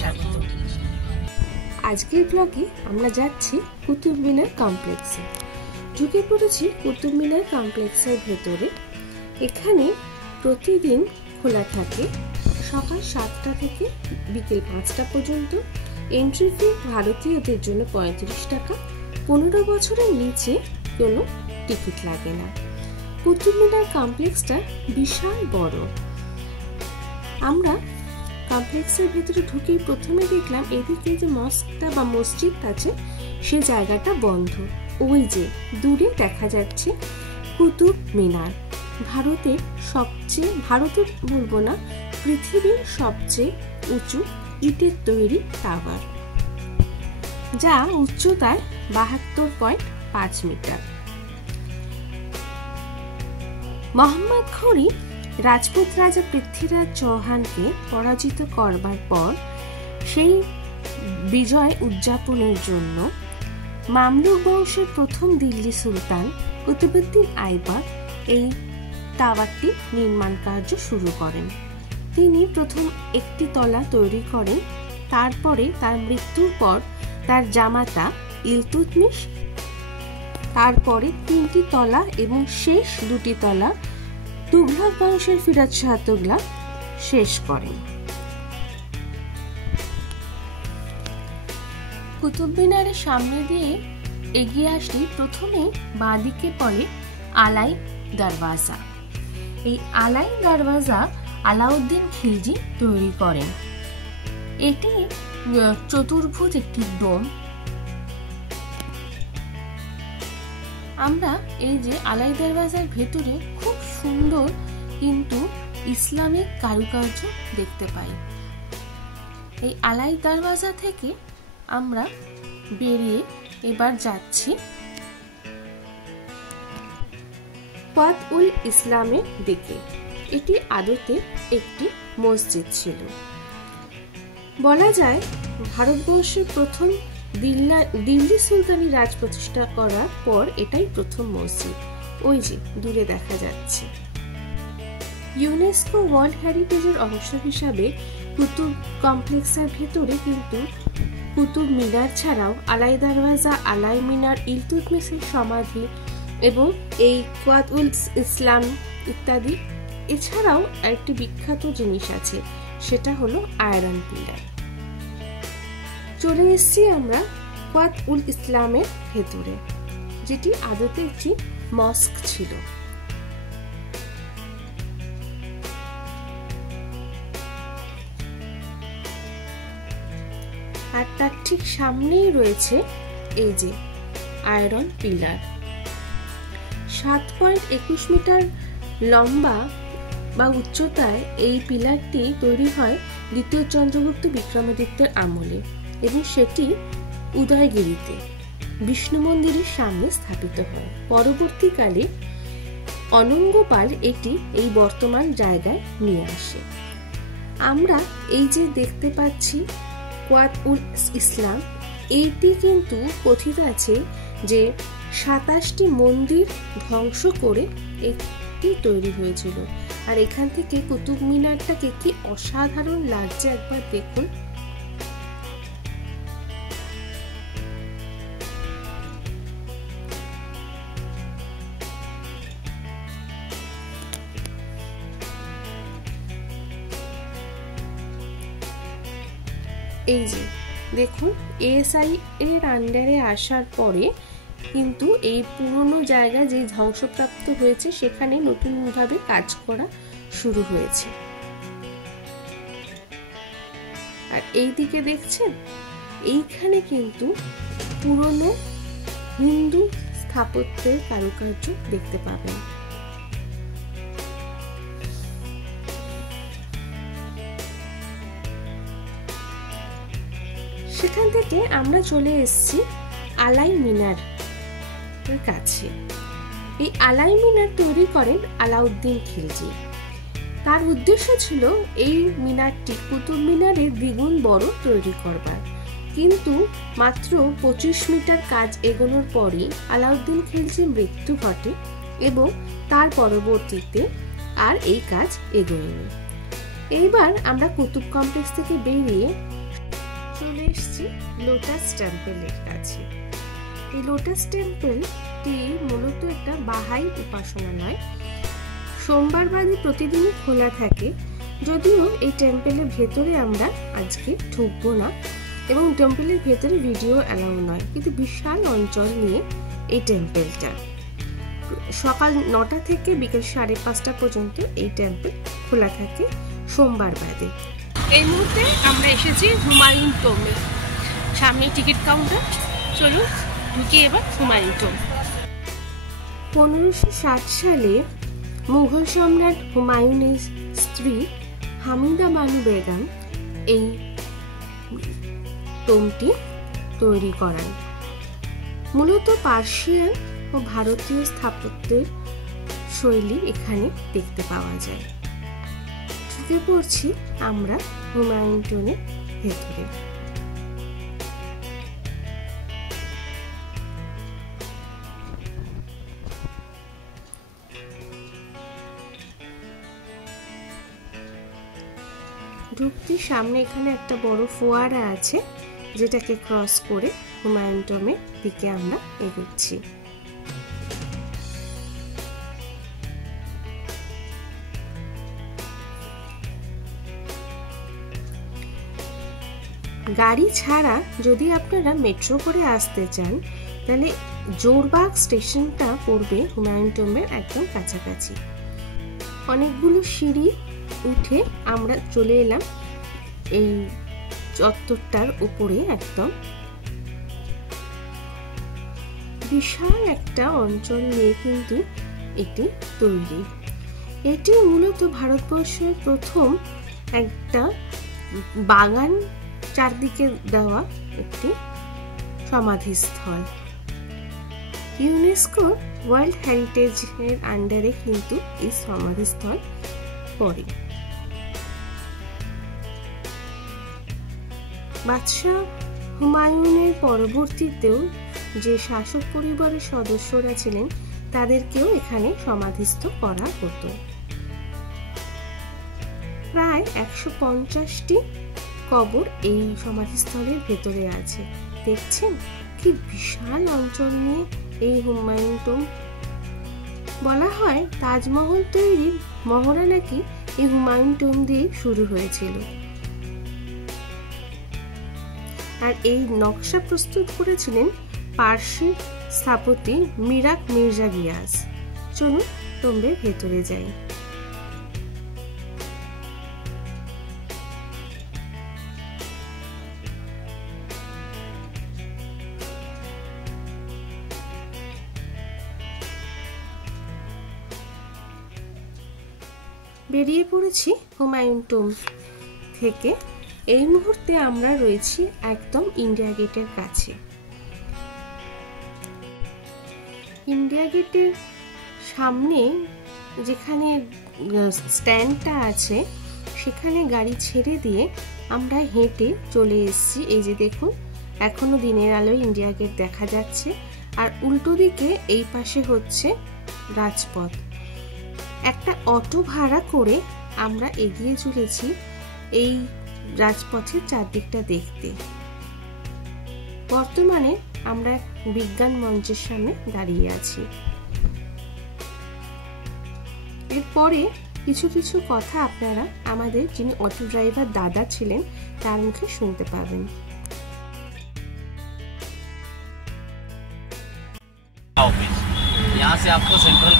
স্বাগত। আজকের ব্লগে আমরা যাচ্ছি কুতুব মিনার কমপ্লেক্সে। ঢুকে পড়েছি কুতুব মিনার কমপ্লেক্সের ভেতরে। এখানে প্রতিদিন খোলা থাকে সকাল 7টা থেকে বিকেল 5টা পর্যন্ত। এন্ট্রি ফি ভারতীয়দের জন্য 35 টাকা। 15 বছরের নিচে কোনো টিকিট লাগে না। কুতুব মিনার কমপ্লেক্সটা বিশাল বড়। আমরা কমপ্লেক্সের ভেতরে ঢুকে প্রথমে দেখলাম এদিকে যে মস্কটা বা মসজিদ আছে সে জায়গাটা বন্ধ। ওই যে দূরে দেখা যাচ্ছে কুতুব মিনার, ভারতের বলবো না, পৃথিবীর সবচেয়ে উঁচু ইটের তৈরি টাওয়ার, যা উচ্চতায় 72.5 মিটার। মোহাম্মদ ঘুরি রাজপুত রাজা পৃথ্বীরাজ চৌহানকে পরাজিত করবার পর সেই বিজয় উদযাপনের জন্য মামলুক বংশের প্রথম দিল্লি সুলতান কুতুবউদ্দিন আইবক এই টাওয়ারটি নির্মাণ কার্য শুরু করেন। তিনি প্রথম একটি তলা তৈরি করেন। তারপরে তার মৃত্যুর পর তার জামাতা ইলতুৎমিশ তারপরে 3টি তলা এবং শেষ 2টি তলা তুঘলক বংশের ফিরোজ শাহ তুঘলক শেষ করেন। কুতুব মিনারের সামনে দিয়ে এগিয়ে আসলে প্রথমে বাঁদিকে পড়ে আলাই দরওয়াজা। এই আলাই দরওয়াজা আলাউদ্দিন খিলজি তৈরি করেন। এটি চতুর্ভুজ একটি ডোম। আমরা এই যে আলাই দরওয়াজার ভেতরে খুব সুন্দর কিন্তু ইসলামিক কারুকার্য দেখতে পাই। এই আলাই দরওয়াজা থেকে আমরা বেরিয়ে এবার যাচ্ছি কোয়াত উল ইসলামের দিকে। এটি আদতে একটি মসজিদ ছিল। বলা যায় ভারতবর্ষের প্রথম দিল্লি সুলতানি রাজ প্রতিষ্ঠা করার পর এটাই প্রথম মসজিদ। ওই যে দূরে দেখা যাচ্ছে। ইউনেস্কো ওয়ার্ল্ড হেরিটেজের অংশ হিসাবে কুতুব কমপ্লেক্সের ভেতরে কিন্তু কুতুব মিনার ছাড়াও আলাই দরওয়াজা, আলাই মিনার, ইলতুৎমিশের সমাধি এবং এই কোয়াত উল ইসলাম ইত্যাদি। এছাড়াও একটি বিখ্যাত জিনিস আছে, সেটা হলো আয়রন পিলার। চলে এসেছি আমরা কোয়াত উল ইসলামের ভেতরে, যেটি আদতে একটি মস্ক ছিল। আর তার ঠিক সামনেই রয়েছে এই যে আয়রন পিলার। 7.21 মিটার লম্বা বা উচ্চতায় এই পিলারটি তৈরি হয় দ্বিতীয় চন্দ্রগুপ্ত বিক্রমাদিত্যের আমলে এবং সেটি উদয়গিরিতে বিষ্ণু মন্দিরের সামনে স্থাপিত হয়। পরবর্তীকালে অনঙ্গপাল এটি এই বর্তমান জায়গায় নিয়ে আসে। আমরা এই যে দেখতে পাচ্ছি কোয়াত উল ইসলাম, এইটি কিন্তু কথিত আছে যে 27টি মন্দির ধ্বংস করে এটি তৈরি হয়েছিল। আর এখান থেকে কুতুব মিনারটাকে কি অসাধারণ লাগছে একবার দেখুন। এই যে দেখুন, এএসআই এর আন্ডারে আসার পরে কিন্তু এই পুরনো জায়গা যে ধ্বংসপ্রাপ্ত হয়েছে সেখানে নতুনভাবে কাজ করা শুরু হয়েছে। আর এই দিকে দেখছেন, এইখানে কিন্তু পুরনো হিন্দু স্থাপত্যের কারুকার্য দেখতে পাবেন। সেখান থেকে আমরা চলে এসেছি আলাই মিনার কাছে। এই আলাই মিনার তৈরি করেন আলাউদ্দিন খিলজি। তার উদ্দেশ্য ছিল এই মিনারটি কুতুব মিনারের দ্বিগুণ বড় তৈরি করবার, কিন্তু মাত্র 25 মিটার কাজ এগোনোর পরই আলাউদ্দিন খিলজির মৃত্যু ঘটে এবং তার পরবর্তীতে আর এই কাজ এগোয়নি। এইবার আমরা কুতুব কমপ্লেক্স থেকে বেরিয়ে চলে এসেছি লোটাস টেম্পলের কাছে। এই লোটাস টেম্পলটি মূলত একটা বাহাই উপাসনালয়। সোমবার বাদে প্রতিদিনই খোলা থাকে, যদিও এই টেম্পলের ভেতরে আমরা আজকে ঢুকবো না এবং টেম্পলের ভেতরে ভিডিও অ্যালাউ নয়, কিন্তু বিশাল অঞ্চল নিয়ে এই টেম্পলটা। সকাল 9টা থেকে বিকেল 5:30 পর্যন্ত এই টেম্পল খোলা থাকে সোমবার বাদে। এই মুহূর্তে আমরা এসেছি হুমায়ুন টোম্বে, সামনে টিকিট কাউন্টার। চলুন ঢুকি এবার হুমায়ুন টোম্ব। 1560 সালে মুঘল সম্রাট হুমায়ুনের স্ত্রী হামিদা বানু বেগম এই টোম্বটি তৈরি করান। মূলত পার্সিয়ান ও ভারতীয় স্থাপত্যের শৈলী এখানে দেখতে পাওয়া যায়। ঢুকে পড়ছি আমরা হুমায়ুন টোম্বের ভেতরে। ঢুকতে সামনে এখানে একটা বড় ফোয়ারা আছে, যেটাকে ক্রস করে হুমায়ুন টোম্বের দিকে আমরা এগোচ্ছি। গাড়ি ছাড়া যদি আপনারা মেট্রো করে আসতে চান, তাহলে জোরবাগ স্টেশনটা পড়বে হুমায়ুন টোম্বের একদম কাছাকাছি। অনেকগুলো সিঁড়ি উঠে আমরা চলে এলাম এই চত্বরটার উপরে। একদম বিশাল একটা অঞ্চল নিয়ে কিন্তু এটি তৈরি। এটি মূলত ভারতবর্ষের প্রথম একটা বাগান চারদিকে দেওয়া একটি সমাধিস্থল। ইউনেস্কো ওয়ার্ল্ড হেরিটেজের আন্ডারে কিন্তু এই সমাধিস্থল পড়ে। বাদশাহ হুমায়ুনের পরবর্তীতেও যে শাসক পরিবারের সদস্যরা ছিলেন, তাদেরকেও এখানে সমাধিস্থ করা হতো। প্রায় 150টি কবর এই সমাধিস্থলের ভেতরে আছে। দেখছেন কি বিশাল অঞ্চল নিয়ে এই হুমায়ুন টোম্ব। বলা হয় তাজমহল তৈরির মহড়া নাকি এই হুমায়ুন টোম্ব দিয়ে শুরু হয়েছিল। আর এই নকশা প্রস্তুত করেছিলেন পার্সি স্থপতি মিরাক মির্জা গিয়াস। চলুন টোম্বের ভেতরে যাই। বেরিয়ে পড়েছি হুমায়ুন টোম্ব থেকে। এই মুহূর্তে আমরা রয়েছি একদম ইন্ডিয়া গেটের কাছে। ইন্ডিয়া গেটের সামনে যেখানে স্ট্যান্ডটা আছে, সেখানে গাড়ি ছেড়ে দিয়ে আমরা হেঁটে চলে এসেছি। এই যে দেখুন, এখনো দিনের আলোয় ইন্ডিয়া গেট দেখা যাচ্ছে। আর উল্টো দিকে এই পাশে হচ্ছে রাজপথ। একটা অটো ভাড়া করে আমরা এগিয়ে চলেছি এই রাজপথের চারদিকটা দেখতে। বর্তমানে আমরা বিজ্ঞান মঞ্চের সামনে দাঁড়িয়ে আছি। এরপরে কিছু কিছু কথা আপনারা আমাদের যিনি অটো ড্রাইভার দাদা ছিলেন তার মুখে শুনতে পাবেন। यहाँ से आपको सेंट्रल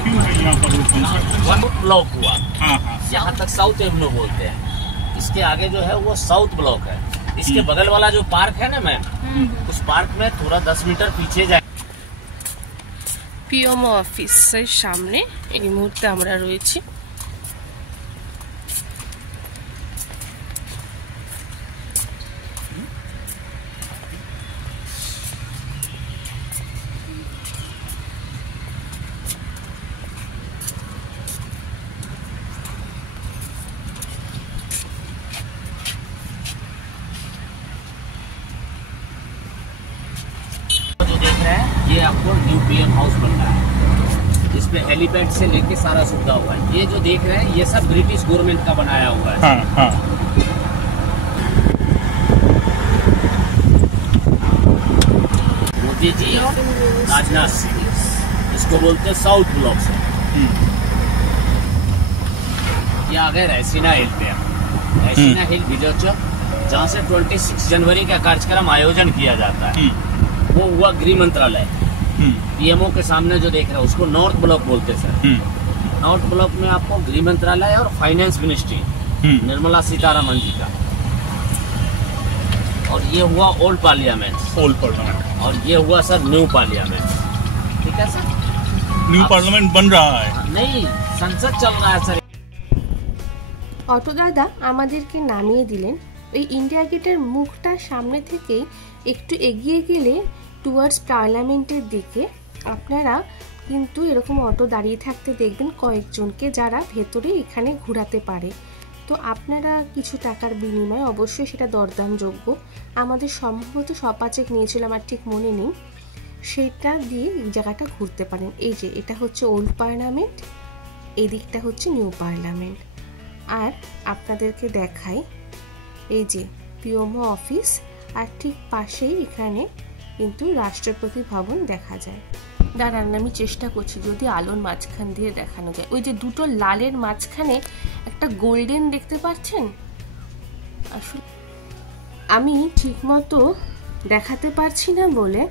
क्यों है यहाँ पर ब्लॉक हुआ, हाँ यहाँ तक साउथ एवेन्यू बोलते हैं। इसके आगे जो है वो साउथ ब्लॉक है। इसके बगल वाला जो पार्क है ना मैम, उस पार्क में थोड़ा 10 मीटर पीछे जाए। পিএমও অফিসের সামনে এই মুহূর্তে আমরা রয়েছি। ये आपको न्यू पीएम हाउस बन रहा है। इस पे हेलीपैड से लेके सारा सुविधा हुआ है। ये जो देख रहे हैं ये सब ब्रिटिश गवर्नमेंट का बनाया हुआ है। हाँ हाँ। मोदी जी और राजनाथ सिंह, इसको बोलते हैं साउथ ब्लॉक से। ये आ गए रैसीना हिल पे, रैसीना हिल विजय चौक, जहाँ से 26 जनवरी का कार्यक्रम आयोजन किया जाता है। वो हुआ गृह मंत्रालय, पीएमओ के सामने जो देख रहे हैं उसको नॉर्थ ब्लॉक बोलते हैं सर। नॉर्थ ब्लॉक में आपको गृह मंत्रालय और फाइनेंस मिनिस्ट्री निर्मला सीतारमन जी का, और ये हुआ ओल्ड पार्लियामेंट, और ये हुआ सर न्यू पार्लियामेंट। ठीक है सर, न्यू पार्लियामेंट बन रहा है? नहीं, संसद चल रहा है सर। অটো দাদা আমাদেরকে নামিয়ে দিলেন ওই ইন্ডিয়া গেটের মুখটা সামনে থেকে একটু এগিয়ে গেলে টুয়ার্ডস পার্লামেন্টের দিকে আপনারা কিন্তু এরকম অটো দাঁড়িয়ে থাকতে দেখবেন কয়েকজনকে, যারা ভেতরে এখানে ঘোরাতে পারে। তো আপনারা কিছু টাকার বিনিময়ে, অবশ্যই সেটা দরদামযোগ্য, আমাদের সম্ভবত সপাচেক নিয়েছিল, আমার ঠিক মনে নেই, সেটা দিয়ে এই জায়গাটা ঘুরতে পারেন। এই যে এটা হচ্ছে ওল্ড পার্লামেন্ট, এই দিকটা হচ্ছে নিউ পার্লামেন্ট। আর আপনাদেরকে দেখাই এই যে পিএমও অফিস, আর ঠিক পাশেই এখানে কিন্তু রাষ্ট্রপতি ভবন দেখা যায়। দাঁড়ান আমি চেষ্টা করছি যদি আলোর মাঝখান দিয়ে দেখানো যায়। ওই যে দুটো লালের মাঝখানে একটা গোল্ডেন দেখতে পাচ্ছেন, আসলে আমি ঠিকমতো দেখাতে পারছি না বলে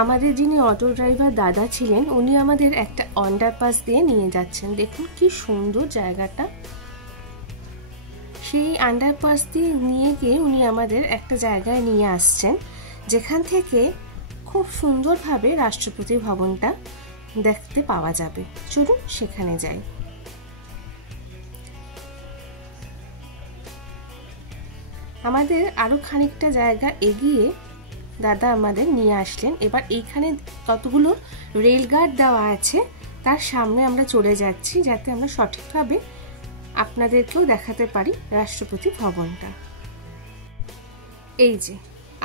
আমাদের যিনি অটো ড্রাইভার দাদা ছিলেন উনি আমাদের একটা আন্ডারপাস দিয়ে নিয়ে যাচ্ছেন। দেখুন কি সুন্দর জায়গাটা। সেই আন্ডারপাস দিয়ে নিয়ে গিয়ে উনি আমাদের একটা জায়গায় নিয়ে আসছেন যেখান থেকে খুব সুন্দরভাবে রাষ্ট্রপতি ভবনটা দেখতে পাওয়া যাবে। চলুন সেখানে যাই। আমাদের আরো খানিকটা জায়গা এগিয়ে দাদা আমাদের নিয়ে আসলেন। এবার এইখানে কতগুলো রেলগার্ড দেওয়া আছে, তার সামনে আমরা চলে যাচ্ছি যাতে আমরা সঠিকভাবে আপনাদেরকেও দেখাতে পারি রাষ্ট্রপতি ভবনটা। এই যে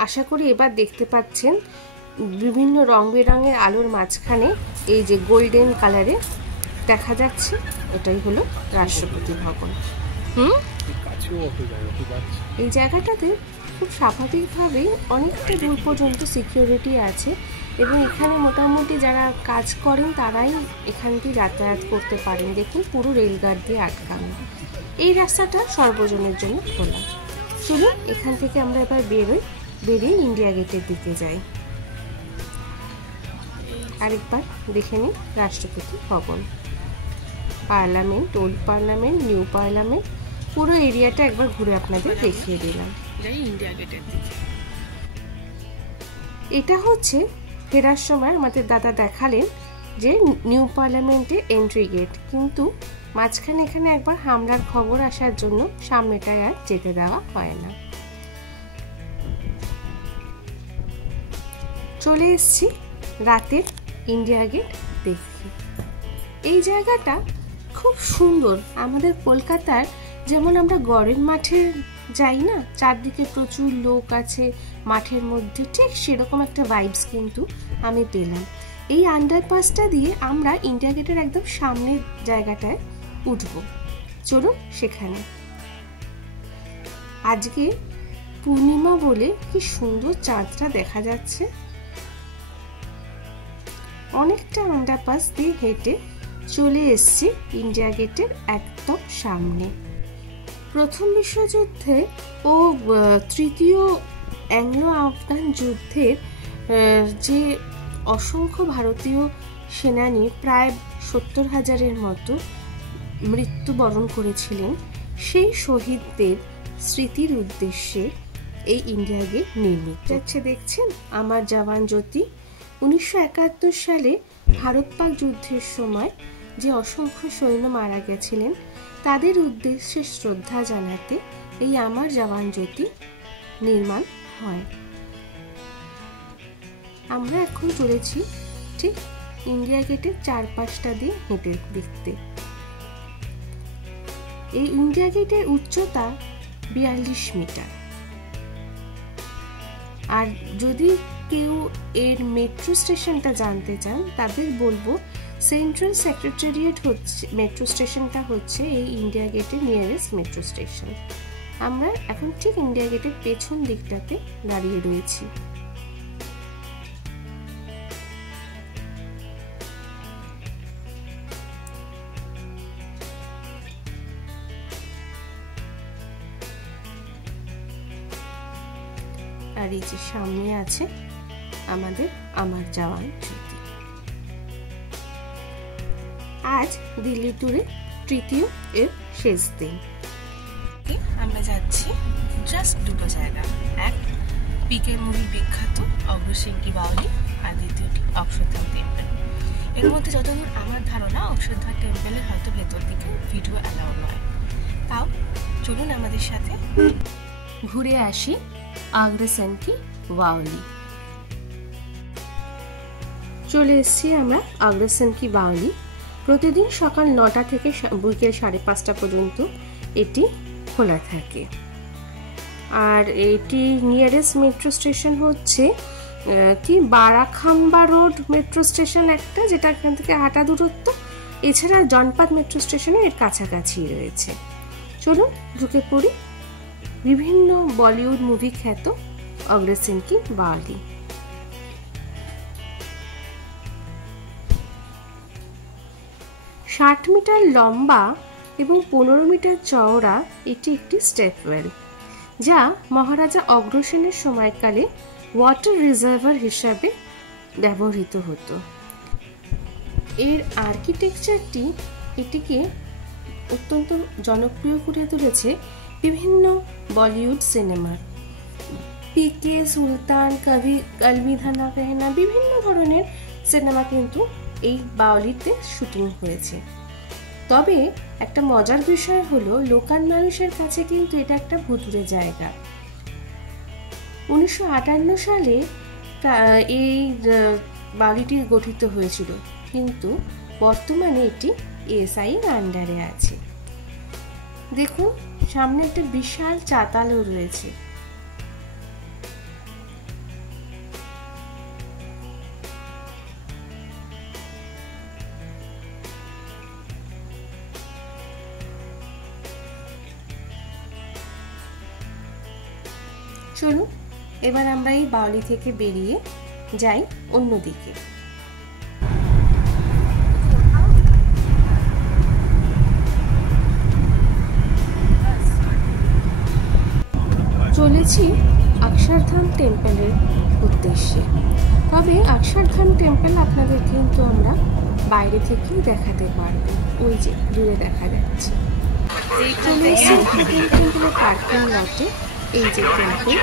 আশা করি এবার দেখতে পাচ্ছেন বিভিন্ন রং বেরঙের আলোর মাঝখানে এই যে গোল্ডেন কালারে দেখা যাচ্ছে, এটাই হলো রাষ্ট্রপতি ভবন। এই জায়গাটাতে খুব স্বাভাবিকভাবেই অনেকটা দূর পর্যন্ত সিকিউরিটি আছে এবং এখানে মোটামুটি যারা কাজ করেন তারাই এখান দিয়ে যাতায়াত করতে পারেন। দেখুন পুরো রেলগার্ড দিয়ে আটকানো। এই রাস্তাটা সর্বজনের জন্য খোলা। চলুন এখান থেকে আমরা এবার বেরিয়ে ইন্ডিয়া গেটের দিকে যাই। আরেকবার দেখে নিন রাষ্ট্রপতি ভবন, parliament, old parliament, new parliament, পুরো এরিয়াটা একবার ঘুরে আপনাদের দেখিয়ে দিলাম। ইন্ডিয়া গেটের দিকে এটা হচ্ছে ফেরার সময় আমাদের দাদা দেখালেন যে নিউ পার্লামেন্টে এন্ট্রি গেট, কিন্তু মাঝখানে এখানে একবার হামলার খবর আসার জন্য সামনেটায় আর যেতে দেওয়া হয় না। চলে এসেছি রাতের ইন্ডিয়া গেট দেখতে। এই জায়গাটা খুব সুন্দর। আমাদের কলকাতার যেমন আমরা গড়ের মাঠে যাই না, চারদিকে প্রচুর লোক আছে মাঠের মধ্যে, ঠিক সেরকম একটা ভাইবস কিন্তু আমি পেলাম। এই আন্ডারপাসটা দিয়ে আমরা ইন্ডিয়া গেটের একদম সামনের জায়গাটায় উঠব। চলুন সেখানে। আজকে পূর্ণিমা বলে কি সুন্দর চাঁদটা দেখা যাচ্ছে। অনেকটা আন্ডারপাস দিয়ে হেঁটে চলে এসেছি ইন্ডিয়া গেটের একদম সামনে। প্রথম বিশ্বযুদ্ধে ও তৃতীয় অ্যাংলো আফগান যুদ্ধের যে অসংখ্য ভারতীয় সেনানী প্রায় 70,000-এর মতো মৃত্যুবরণ করেছিলেন, সেই শহীদদের স্মৃতির উদ্দেশ্যে এই ইন্ডিয়া গেট নির্মিত হচ্ছে। দেখছেন আমার জওয়ান জ্যোতি। 1971 সালে ভারত পাক যুদ্ধের সময় যে অসংখ্য সৈন্য মারা গেছিলেন তাদের উদ্দেশ্যে শ্রদ্ধা জানাতে এই আমার জওয়ান জ্যোতি নির্মাণ হয়। আমরা এখন চলেছি ঠিক ইন্ডিয়া গেটের চারপাশটা দিয়ে হেঁটে দেখতে। এই ইন্ডিয়া গেটের উচ্চতা 42 মিটার। আর যদি কেউ এর মেট্রো স্টেশনটা জানতে চান তাদের বলবো সেন্ট্রাল সেক্রেটারিয়েট হচ্ছে মেট্রো স্টেশনটা হচ্ছে এই ইন্ডিয়া গেটের নিয়ারেস্ট মেট্রো স্টেশন। আমরা এখন ঠিক ইন্ডিয়া গেটের পেছন দিকটাতে দাঁড়িয়ে রয়েছি। আর এই যে সামনে আছে আমাদের আমার জওয়ান জ্যোতি। আজ দিল্লি ট্যুরে তৃতীয় এর শেষ দিন। আমরা যাচ্ছি জাস্ট দুটো জায়গা, এক পিকে মুভি বিখ্যাত অগ্রসেন কি বাউলি, আর দ্বিতীয়টি অক্ষরধাম টেম্পল। এর মধ্যে যতদূর আমার ধারণা অক্ষরধাম টেম্পলের হয়তো ভেতর দিকে ভিডিও অ্যালাউ নয়, তাও চলুন আমাদের সাথে ঘুরে আসি অগ্রসেন কি বাউলি। চলে এসেছি আমরা অগ্রসেন কি বাউলি। প্রতিদিন সকাল 9টা থেকে বিকেল 5:30 পর্যন্ত এটি খোলা থাকে। আর এটি নিয়ারেস্ট মেট্রো স্টেশন হচ্ছে কি বারাখাম্বা রোড মেট্রো স্টেশন একটা, যেটা এখান থেকে হাঁটা দূরত্ব। এছাড়া জনপদ মেট্রো স্টেশনে এর কাছাকাছি রয়েছে। চলুন ঢুকে পড়ি বিভিন্ন বলিউড মুভি খ্যাত অগ্রসেন কি বাউলি। 60 মিটার লম্বা এবং 15 মিটার চওড়া এটি একটি স্টেপওয়েল, যা মহারাজা অগ্রসেনের সময়কালে ওয়াটার রিজার্ভার হিসাবে ব্যবহৃত হতো। এর আর্কিটেকচারটি এটিকে অত্যন্ত জনপ্রিয় করে তুলেছে বিভিন্ন বলিউড সিনেমা। পিকে, সুলতান, কভি অলবিদা না কেহনা, বিভিন্ন ধরনের সিনেমা কিন্তু এই বাউলিতে শুটিং হয়েছে। তবে একটা মজার বিষয় হলো লোকাল মানুষের কাছে কিন্তু এটা একটা ভুতুড়ে জায়গা। 1958 সালে এই বাউলিটি গঠিত হয়েছিল, কিন্তু বর্তমানে এটি এএসআই এর আন্ডারে আছে। দেখুন সামনে একটা বিশাল চাতালও রয়েছে। চলুন এবার আমরা এই বাউলি থেকে বেরিয়ে যাই অন্যদিকে। চলেছি অক্ষরধাম টেম্পলের উদ্দেশ্যে। তবে অক্ষরধাম টেম্পল আপনাদের কিন্তু আমরা বাইরে থেকেই দেখাতে পারবো। ওই যে দূরে দেখা যাচ্ছে। টেম্পলের পার্কিং লটে এই যে টেম্পল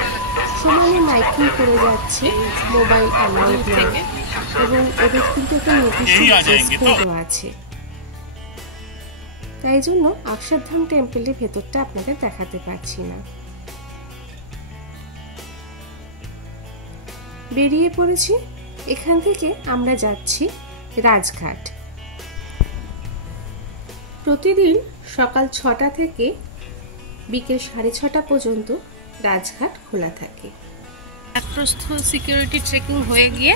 সমানে মাইকিং করে যাচ্ছে মোবাইল অ্যালাউড নয়, এবং ওদের কিন্তু একটা নোটিশ আছে। তাই জন্য অক্ষরধাম টেম্পলের ভেতরটা আপনাদের দেখাতে পারছি না। বেরিয়ে পড়েছি। এখান থেকে আমরা যাচ্ছি রাজঘাট। প্রতিদিন সকাল 6টা থেকে বিকেল 6:30 পর্যন্ত রাজঘাট খোলা থাকে। প্রস্থ সিকিউরিটি চেকিং হয়ে গিয়ে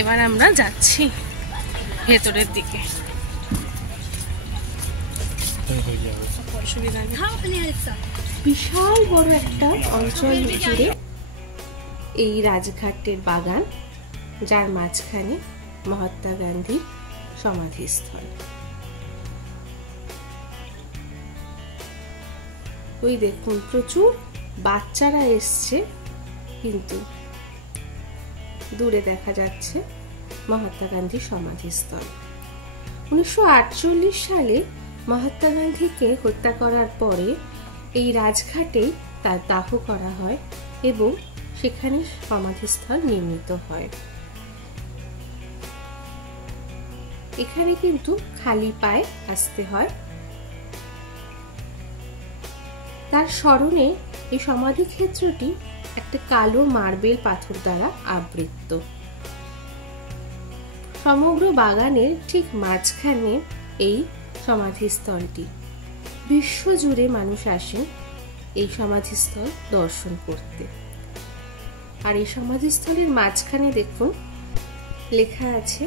এবার আমরা যাচ্ছি ভেতরের দিকে। বিশাল বড় একটা অঞ্চল জুড়ে এই রাজঘাটের বাগান, যার মাঝখানে মহাত্মা গান্ধীর সমাধিস্থল। ওই দেখুন প্রচুর বাচ্চারা এসছে, কিন্তু দূরে দেখা যাচ্ছে মহাত্মা গান্ধীর সমাধিস্থল। 1948 সালে মহাত্মা গান্ধীকে হত্যা করার পরে এই রাজঘাটেই তার দাহ করা হয় এবং সেখানে সমাধিস্থল নির্মিত হয়। এখানে কিন্তু খালি পায়ে আসতে হয়। তার স্মরণে এই সমাধি ক্ষেত্রটি একটা কালো মার্বেল পাথর দ্বারা আবৃত। সমগ্র বাগানের ঠিক মাঝখানে এই সমাধিস্থলটি। বিশ্বজুড়ে মানুষ আসেন এই সমাধিস্থল দর্শন করতে। আর এই সমাধিস্থলের মাঝখানে দেখুন লেখা আছে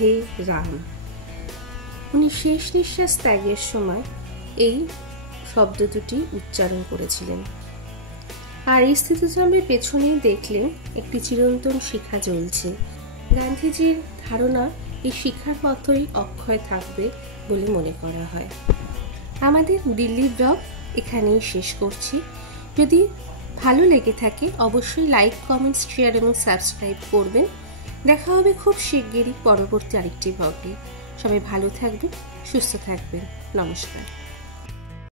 হে রাম। উনি শেষ নিঃশ্বাস ত্যাগের সময় এই শব্দ দুটি উচ্চারণ করেছিলেন। আর এই স্থিতচম্বের পেছনে দেখলেন একটি চিরন্তন শিখা জ্বলছে। গান্ধীজির ধারণা এই শিখার মতোই অক্ষয় থাকবে বলে মনে করা হয়। আমাদের দিল্লি ব্লগ এখানেই শেষ করছি। যদি ভালো লেগে থাকে অবশ্যই লাইক, কমেন্ট, শেয়ার এবং সাবস্ক্রাইব করবেন। দেখা হবে খুব শিগগিরই পরবর্তী আরেকটি ব্লগে। সবাই ভালো থাকবেন, সুস্থ থাকবেন। নমস্কার।